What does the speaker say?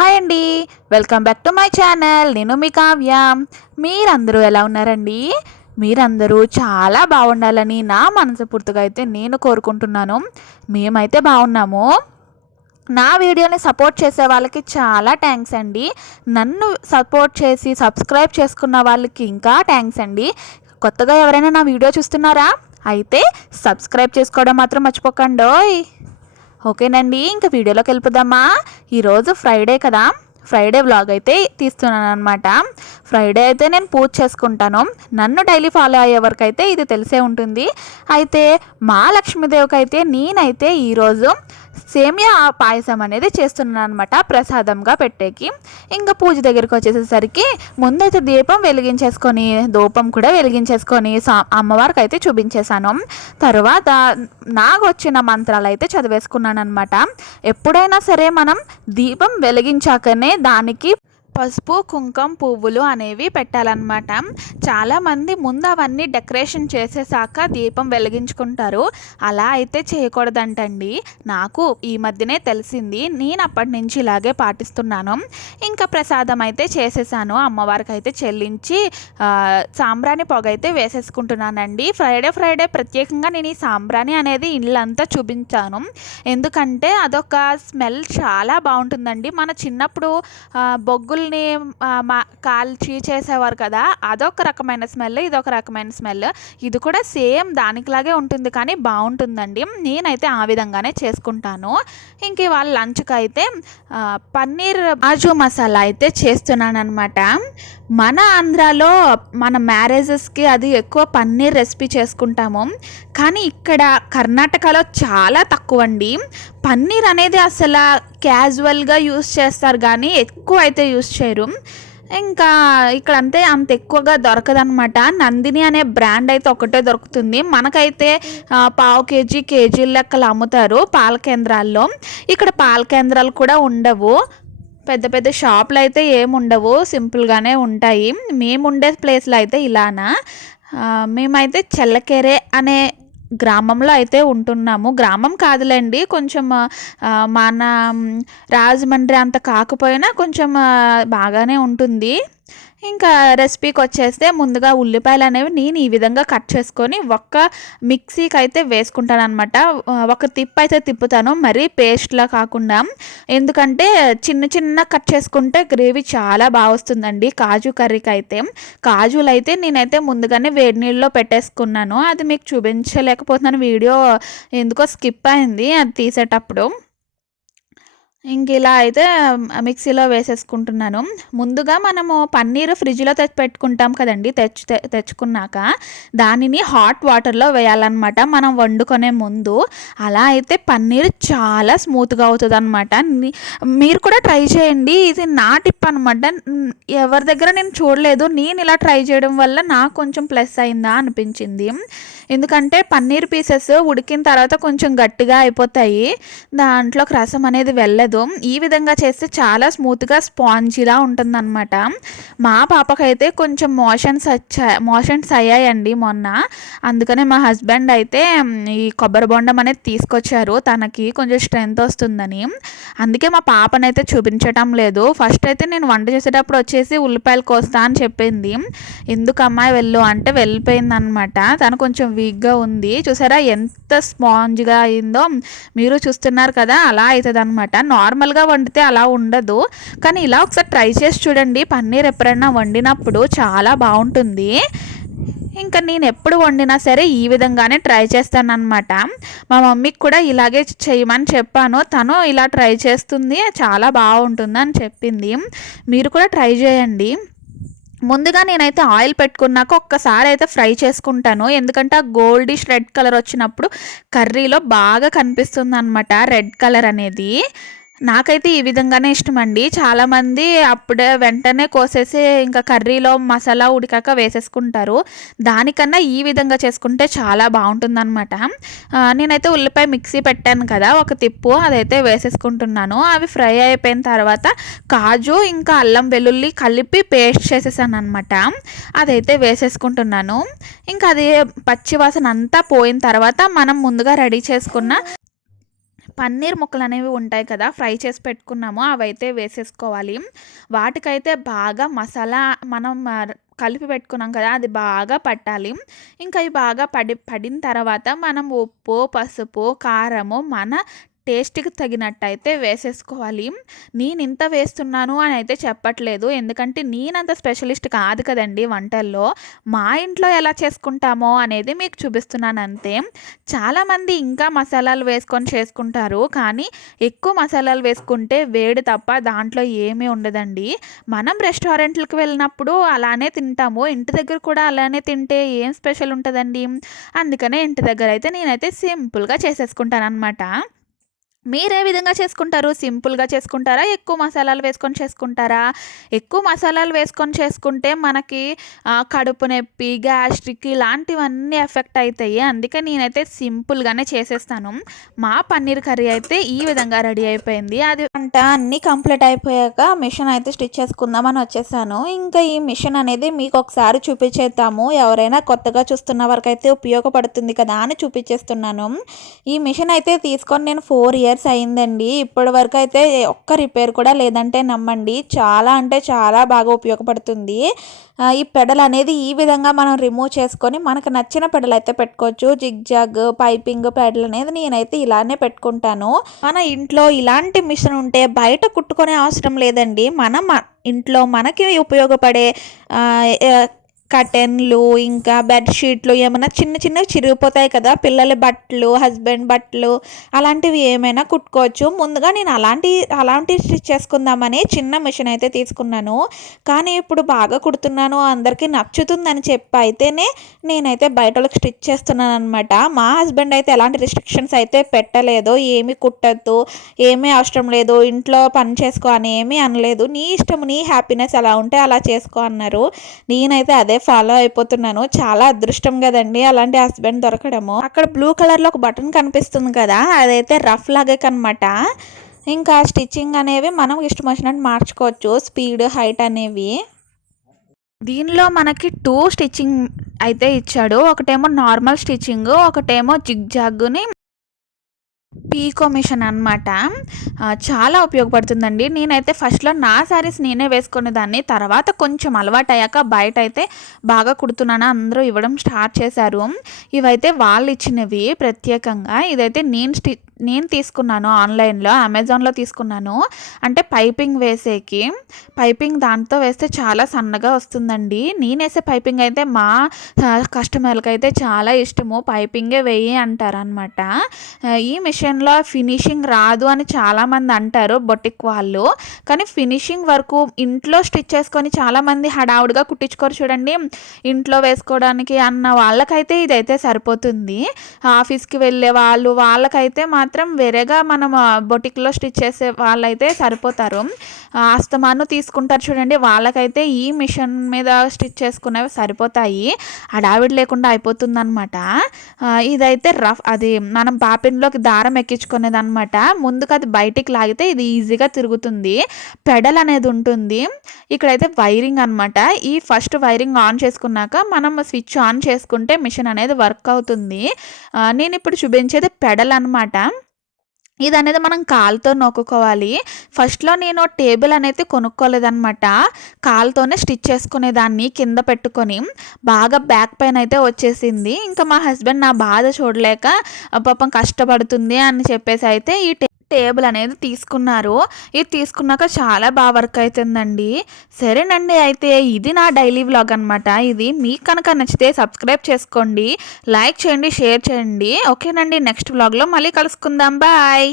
Hi అండి. Welcome back to my channel. నేను మీ కావ్య. మీరందరూ ఎలా ఉన్నారండి? మీరందరూ చాలా బాగుండాలని నా మనసుపూర్తిగా అయితే నేను కోరుకుంటున్నాను. మేమైతే బాగున్నాము. నా వీడియోని సపోర్ట్ చేసే వాళ్ళకి చాలా థ్యాంక్స్ అండి. నన్ను సపోర్ట్ చేసి సబ్స్క్రైబ్ చేసుకున్న వాళ్ళకి ఇంకా థ్యాంక్స్ అండి. కొత్తగా ఎవరైనా నా వీడియో చూస్తున్నారా? అయితే సబ్స్క్రైబ్ చేసుకోవడం మాత్రం మర్చిపోకండి ఓకేనండి ఇంకా వీడియోలోకి వెళ్ళిపోదామా? ఈరోజు ఫ్రైడే కదా ఫ్రైడే వ్లాగ్ అయితే తీస్తున్నాను అనమాట ఫ్రైడే అయితే నేను పూజ చేసుకుంటాను. నన్ను డైలీ ఫాలో అయ్యే వరకు అయితే ఇది తెలిసే ఉంటుంది. అయితే మా లక్ష్మీదేవికి అయితే నేనైతే ఈరోజు సేమియా పాయసం అనేది చేస్తున్నాను అనమాట ప్రసాదంగా పెట్టేకి. ఇంకా పూజ దగ్గరికి వచ్చేసేసరికి ముందైతే దీపం వెలిగించేసుకొని ధూపం కూడా వెలిగించేసుకొని సా అమ్మవారికి అయితే చూపించేశాను. తర్వాత నాకు వచ్చిన మంత్రాలు అయితే చదివేసుకున్నాను అనమాట ఎప్పుడైనా సరే మనం దీపం వెలిగించాకనే దానికి పసుపు కుంకుమ పువ్వులు అనేవి పెట్టాలన్నమాట. చాలామంది ముందు అవన్నీ డెకరేషన్ చేసేసాక దీపం వెలిగించుకుంటారు. అలా అయితే చేయకూడదంటండి. నాకు ఈ మధ్యనే తెలిసింది. నేను అప్పటి నుంచి ఇలాగే పాటిస్తున్నాను. ఇంకా ప్రసాదం అయితే చేసేసాను. అమ్మవారికి అయితే చెల్లించి సాంబ్రాణి పొగ అయితే వేసేసుకుంటున్నానండి. ఫ్రైడే ఫ్రైడే ప్రత్యేకంగా నేను ఈ సాంబ్రాణి అనేది ఇళ్ళంతా చూపించాను. ఎందుకంటే అదొక స్మెల్ చాలా బాగుంటుందండి. మన చిన్నప్పుడు బొగ్గులు బొగ్గుల్ని మా కాల్చి చేసేవారు కదా అదొక రకమైన స్మెల్ ఇదొక రకమైన స్మెల్. ఇది కూడా సేమ్ దానికిలాగే ఉంటుంది కానీ బాగుంటుందండి. నేనైతే ఆ విధంగానే చేసుకుంటాను. ఇంక ఇవాళ లంచ్కి అయితే పన్నీర్ కాజు మసాలా అయితే చేస్తున్నాను అనమాట మన ఆంధ్రాలో మన మ్యారేజెస్కి అది ఎక్కువ పన్నీర్ రెసిపీ చేసుకుంటాము. కానీ ఇక్కడ కర్ణాటకలో చాలా తక్కువ అండి పన్నీర్ అనేది అసలు క్యాజువల్గా యూస్ చేస్తారు కానీ ఎక్కువ అయితే యూస్ చేయరు. ఇంకా ఇక్కడ అంతే అంత ఎక్కువగా దొరకదనమాట నందిని అనే బ్రాండ్ అయితే ఒకటే దొరుకుతుంది. మనకైతే పావు కేజీ కేజీల లెక్కలు అమ్ముతారు పాల కేంద్రాల్లో. ఇక్కడ పాల కేంద్రాలు కూడా ఉండవు. పెద్ద పెద్ద షాపులు అయితే ఏమి ఉండవు. సింపుల్గానే ఉంటాయి. మేము ఉండే ప్లేస్లో అయితే ఇలానా. మేమైతే చెల్లకెరే అనే గ్రామంలో అయితే ఉంటున్నాము. గ్రామం కాదులేండి. కొంచెం మన రాజమండ్రి అంత కాకపోయినా కొంచెం బాగానే ఉంటుంది. ఇంకా రెసిపీకి వచ్చేస్తే ముందుగా ఉల్లిపాయలు అనేవి నేను ఈ విధంగా కట్ చేసుకొని ఒక్క మిక్సీకి అయితే వేసుకుంటాను అనమాట ఒక తిప్పు అయితే తిప్పుతాను. మరీ పేస్ట్లా కాకుండా. ఎందుకంటే చిన్న చిన్న కట్ చేసుకుంటే గ్రేవీ చాలా బాగా వస్తుందండి కాజు కర్రీకి అయితే కాజులు అయితే నేనైతే ముందుగానే వేడి నీళ్ళలో పెట్టేసుకున్నాను. అది మీకు చూపించలేకపోతున్నాను. వీడియో ఎందుకో స్కిప్ అయింది అది తీసేటప్పుడు. ఇంక ఇలా అయితే మిక్సీలో వేసేసుకుంటున్నాను. ముందుగా మనము పన్నీర్ ఫ్రిడ్జ్లో తెచ్చి పెట్టుకుంటాం కదండి తెచ్చు తెచ్చుకున్నాక దానిని హాట్ వాటర్లో వేయాలన్నమాట. మనం వండుకునే ముందు. అలా అయితే పన్నీర్ చాలా స్మూత్గా అవుతుంది అనమాట మీరు కూడా ట్రై చేయండి. ఇది నా టిప్ అనమాట ఎవరి దగ్గర నేను చూడలేదు. నేను ఇలా ట్రై చేయడం వల్ల నాకు కొంచెం ప్లస్ అయిందా అనిపించింది. ఎందుకంటే పన్నీర్ పీసెస్ ఉడికిన తర్వాత కొంచెం గట్టిగా అయిపోతాయి. దాంట్లోకి రసం అనేది వెళ్ళదు. ఈ విధంగా చేస్తే చాలా స్మూత్గా స్పాంజీలా ఉంటుందన్నమాట. మా పాపకైతే కొంచెం మోషన్స్ వచ్చా మోషన్స్ అయ్యాయండి మొన్న. అందుకనే మా హస్బెండ్ అయితే ఈ కొబ్బరి బొండం అనేది తీసుకొచ్చారు. తనకి కొంచెం స్ట్రెంత్ వస్తుందని. అందుకే మా పాపనైతే చూపించటం లేదు. ఫస్ట్ అయితే నేను వంట చేసేటప్పుడు వచ్చేసి ఉల్లిపాయలు కోస్తా అని చెప్పింది. ఎందుకు అమ్మాయి వెళ్ళు అంటే వెళ్ళిపోయింది అనమాట తను కొంచెం వీక్గా ఉంది. చూసారా ఎంత స్పాంజ్గా అయిందో. మీరు చూస్తున్నారు కదా అలా అవుతుంది అనమాట నార్మల్గా వండితే అలా ఉండదు. కానీ ఇలా ఒకసారి ట్రై చేసి చూడండి. పన్నీర్ ఎప్పుడైనా వండినప్పుడు చాలా బాగుంటుంది. ఇంకా నేను ఎప్పుడు వండినా సరే ఈ విధంగానే ట్రై చేస్తానన్నమాట. మా మమ్మీకి కూడా ఇలాగే చేయమని చెప్పాను. తను ఇలా ట్రై చేస్తుంది. చాలా బాగుంటుంది అని చెప్పింది. మీరు కూడా ట్రై చేయండి. ముందుగా నేనైతే ఆయిల్ పెట్టుకున్నాక ఒక్కసారి అయితే ఫ్రై చేసుకుంటాను. ఎందుకంటే ఆ గోల్డిష్ రెడ్ కలర్ వచ్చినప్పుడు కర్రీలో బాగా కనిపిస్తుంది అనమాట రెడ్ కలర్ అనేది. నాకైతే ఈ విధంగానే ఇష్టం అండి చాలామంది అప్పుడే వెంటనే కోసేసి ఇంకా కర్రీలో మసాలా ఉడికాక వేసేసుకుంటారు. దానికన్నా ఈ విధంగా చేసుకుంటే చాలా బాగుంటుందన్నమాట. నేనైతే ఉల్లిపాయ మిక్సీ పెట్టాను కదా ఒక తిప్పు అదైతే వేసేసుకుంటున్నాను. అవి ఫ్రై అయిపోయిన తర్వాత కాజు ఇంకా అల్లం వెల్లుల్లి కలిపి పేస్ట్ చేసేసాను అనమాట అదైతే వేసేసుకుంటున్నాను. ఇంకా అది పచ్చివాసన అంతా పోయిన తర్వాత మనం ముందుగా రెడీ చేసుకున్న పన్నీర్ ముక్కలు అనేవి ఉంటాయి కదా ఫ్రై చేసి పెట్టుకున్నామో అవైతే వేసేసుకోవాలి. వాటికైతే బాగా మసాలా మనం కలిపి పెట్టుకున్నాం కదా అది బాగా పట్టాలి. ఇంకా ఇవి బాగా పడి పడిన తర్వాత మనం ఉప్పు పసుపు కారము మన టేస్ట్కి తగినట్టయితే వేసేసుకోవాలి. నేను ఇంత వేస్తున్నాను అని అయితే చెప్పట్లేదు. ఎందుకంటే నేనంత స్పెషలిస్ట్ కాదు కదండి వంటల్లో. మా ఇంట్లో ఎలా చేసుకుంటామో అనేది మీకు చూపిస్తున్నాను అంతే. చాలామంది ఇంకా మసాలాలు వేసుకొని చేసుకుంటారు. కానీ ఎక్కువ మసాలాలు వేసుకుంటే వేడి తప్ప దాంట్లో ఏమీ ఉండదండి. మనం రెస్టారెంట్లకు వెళ్ళినప్పుడు అలానే తింటాము. ఇంటి దగ్గర కూడా అలానే తింటే ఏం స్పెషల్ ఉంటుందండి? అందుకనే ఇంటి దగ్గర అయితే నేనైతే సింపుల్గా చేసేసుకుంటాను అనమాట మీరే విధంగా చేసుకుంటారు? సింపుల్గా చేసుకుంటారా? ఎక్కువ మసాలాలు వేసుకొని చేసుకుంటారా? ఎక్కువ మసాలాలు వేసుకొని చేసుకుంటే మనకి కడుపు నొప్పి గ్యాస్ట్రిక్ ఇలాంటివన్నీ ఎఫెక్ట్ అవుతాయి అందుకే నేనైతే సింపుల్గానే చేసేస్తాను. మా పన్నీర్ కర్రీ అయితే ఈ విధంగా రెడీ అయిపోయింది. అది అంట అన్నీ కంప్లీట్ అయిపోయాక మిషన్ అయితే స్టిచ్ చేసుకుందామని వచ్చేసాను. ఇంకా ఈ మిషన్ అనేది మీకు ఒకసారి చూపించేద్దాము. ఎవరైనా కొత్తగా చూస్తున్న వరకు అయితే ఉపయోగపడుతుంది కదా అని చూపించేస్తున్నాను. ఈ మిషన్ అయితే తీసుకొని నేను ఫోర్ ఇయర్స్ ఇయర్స్ అయిందండి. ఇప్పటి వరకు అయితే ఒక్క రిపేర్ కూడా లేదంటే నమ్మండి. చాలా అంటే చాలా బాగా ఉపయోగపడుతుంది. ఈ పెడల్ అనేది ఈ విధంగా మనం రిమూవ్ చేసుకొని మనకు నచ్చిన పెడల్ అయితే పెట్టుకోవచ్చు. జిగ్ జాగ్ పైపింగ్ పెడల్ అనేది నేనైతే ఇలానే పెట్టుకుంటాను. మన ఇంట్లో ఇలాంటి మిషన్ ఉంటే బయట కుట్టుకునే అవసరం లేదండి. మనం ఇంట్లో మనకి ఉపయోగపడే కటెన్లు ఇంకా బెడ్షీట్లు ఏమైనా చిన్న చిన్నవి చిరిగిపోతాయి కదా. పిల్లల బట్టలు హస్బెండ్ బట్టలు అలాంటివి ఏమైనా కుట్టుకోవచ్చు. ముందుగా నేను అలాంటి అలాంటి స్టిచ్ చేసుకుందామని చిన్న మిషన్ అయితే తీసుకున్నాను. కానీ ఇప్పుడు బాగా కుడుతున్నాను. అందరికీ నచ్చుతుందని చెప్పి అయితేనే నేనైతే బయటలకు స్టిచ్ చేస్తున్నాను అనమాట మా హస్బెండ్ అయితే ఎలాంటి రిస్ట్రిక్షన్స్ అయితే పెట్టలేదు. ఏమి కుట్టద్దు ఏమీ అవసరం లేదు. ఇంట్లో పని చేసుకో అని ఏమీ అనలేదు. నీ ఇష్టం నీ హ్యాపీనెస్ ఎలా ఉంటే అలా చేసుకో అన్నారు. నేనైతే అదే ఫాలో అయిపోతున్నాను. చాలా అదృష్టం కదండి అలాంటి హస్బెండ్ దొరకడము. అక్కడ బ్లూ కలర్లో ఒక బటన్ కనిపిస్తుంది కదా అదైతే రఫ్ లాగే కనమాట. ఇంకా స్టిచ్చింగ్ అనేవి మనం ఇష్టం వచ్చినట్టు మార్చుకోవచ్చు స్పీడ్ హైట్ అనేవి. దీనిలో మనకి టూ స్టిచ్చింగ్ అయితే ఇచ్చాడు. ఒకటేమో నార్మల్ స్టిచ్చింగ్ ఒకటేమో జిగ్ జాగ్ని పీకో మిషన్ అనమాట చాలా ఉపయోగపడుతుందండి. నేనైతే ఫస్ట్లో నా శారీస్ నేనే వేసుకునేదాన్ని తర్వాత కొంచెం అలవాటు అయ్యాక బయట అయితే బాగా కుడుతున్నాను. అందరూ ఇవ్వడం స్టార్ట్ చేశారు. ఇవైతే వాళ్ళు ఇచ్చినవి ప్రత్యేకంగా. ఇదైతే నేను స్టి నేను తీసుకున్నాను ఆన్లైన్లో అమెజాన్లో తీసుకున్నాను. అంటే పైపింగ్ వేసేకి పైపింగ్ దాంతో వేస్తే చాలా సన్నగా వస్తుందండి. నేను వేసే పైపింగ్ అయితే మా కస్టమర్లకి అయితే చాలా ఇష్టము. పైపింగే వేయి అంటారనమాట ఈ మిషన్లో ఫినిషింగ్ రాదు అని చాలామంది అంటారు బొటిక్ వాళ్ళు. కానీ ఫినిషింగ్ వరకు ఇంట్లో స్టిచ్ చేసుకొని చాలామంది హడావుడిగా కుట్టించుకోరు చూడండి. ఇంట్లో వేసుకోవడానికి అన్న వాళ్ళకైతే ఇదైతే సరిపోతుంది. ఆఫీస్కి వెళ్ళే వాళ్ళు వాళ్ళకైతే మా మాత్రం వేరేగా మనం బొటిక్లో స్టిచ్ చేసే వాళ్ళైతే సరిపోతారు. అస్తమాను తీసుకుంటారు చూడండి వాళ్ళకైతే ఈ మిషన్ మీద స్టిచ్ చేసుకునేవి సరిపోతాయి. అడావిడి లేకుండా అయిపోతుందనమాట ఇదైతే రఫ్ అది మనం పాపిన్లోకి దారం ఎక్కించుకునేది అనమాట ముందుకు అది బయటికి లాగితే ఇది ఈజీగా తిరుగుతుంది. పెడల్ అనేది ఉంటుంది. ఇక్కడైతే వైరింగ్ అనమాట ఈ ఫస్ట్ వైరింగ్ ఆన్ చేసుకున్నాక మనం స్విచ్ ఆన్ చేసుకుంటే మిషన్ అనేది వర్క్ అవుతుంది. నేను ఇప్పుడు చూపించేది పెడల్ అనమాట ఇది అనేది మనం కాలుతో నొక్కుకోవాలి. ఫస్ట్లో నేను టేబుల్ అనేది కొనుక్కోలేదనమాట కాలుతోనే స్టిచ్ చేసుకునేదాన్ని కింద పెట్టుకొని. బాగా బ్యాక్ పెయిన్ అయితే వచ్చేసింది. ఇంకా మా హస్బెండ్ నా బాధ చూడలేక పాపం కష్టపడుతుంది అని చెప్పేసి అయితే ఈ టేబుల్ అనేది తీసుకున్నారు. ఇది తీసుకున్నాక చాలా బాగా వర్క్ అవుతుందండి సరేనండి అయితే ఇది నా డైలీ వ్లాగ్ అనమాట ఇది మీకు కనుక నచ్చితే సబ్స్క్రైబ్ చేసుకోండి. లైక్ చేయండి షేర్ చేయండి. ఓకేనండి నెక్స్ట్ వ్లాగ్లో మళ్ళీ కలుసుకుందాం. బాయ్!